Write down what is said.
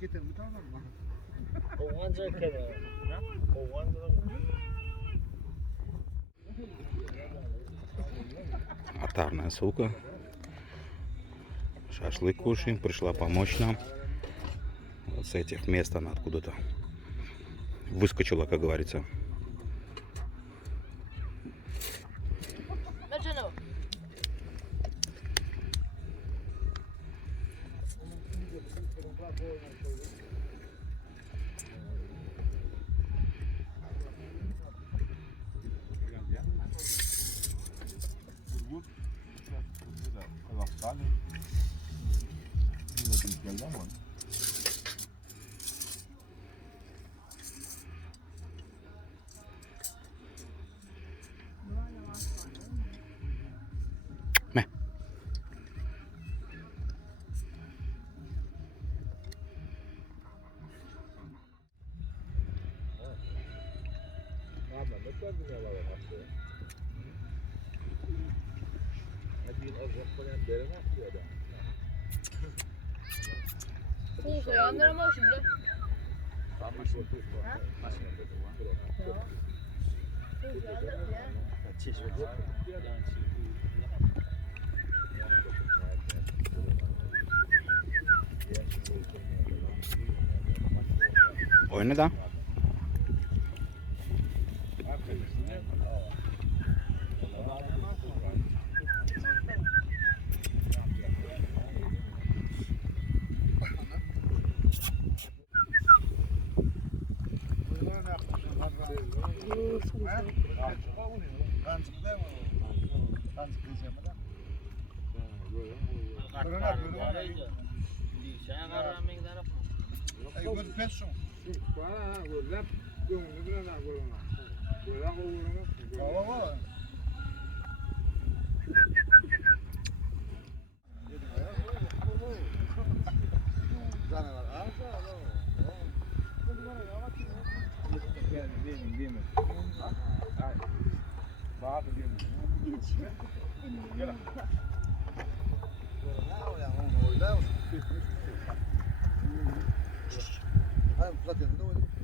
Getir bir tane mi? Kovanca kadar. Kovanca da. Отарная сука. Шашлык кушаем. Пришла помочь нам. Вот с этих мест она откуда-то выскочила, как говорится. Meh. Слушай, а на ромашке, бля? Oyna da. Hayır, zaten de oynamış.